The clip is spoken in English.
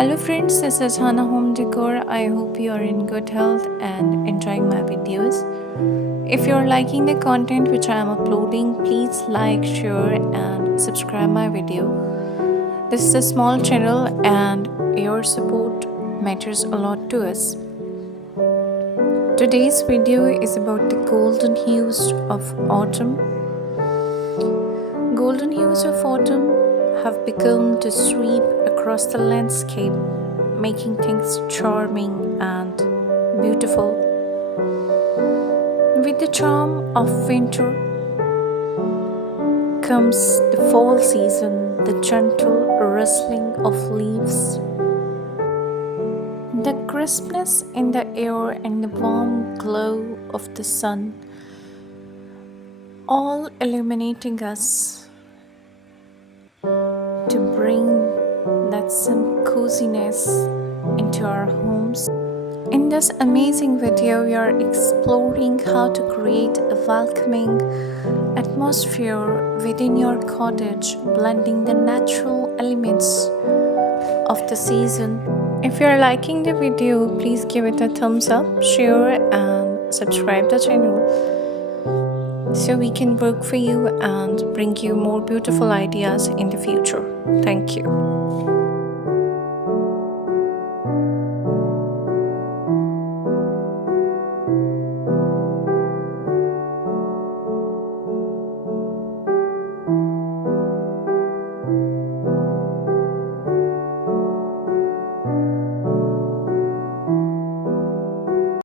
Hello friends, this is Hana Home Decor. I hope you are in good health and enjoying my videos. If you're liking the content which I am uploading, please like, share and subscribe my video. This is a small channel and your support matters a lot to us. Today's video is about the golden hues of autumn. Golden hues of autumn have begun to sweep across the landscape, making things charming and beautiful. With the charm of winter comes the fall season, the gentle rustling of leaves, the crispness in the air, and the warm glow of the sun, all illuminating us to bring that some coziness into our homes. In this amazing video, we are exploring how to create a welcoming atmosphere within your cottage, blending the natural elements of the season. If you are liking the video, please give it a thumbs up, share and subscribe the channel so we can work for you and bring you more beautiful ideas in the future. Thank you.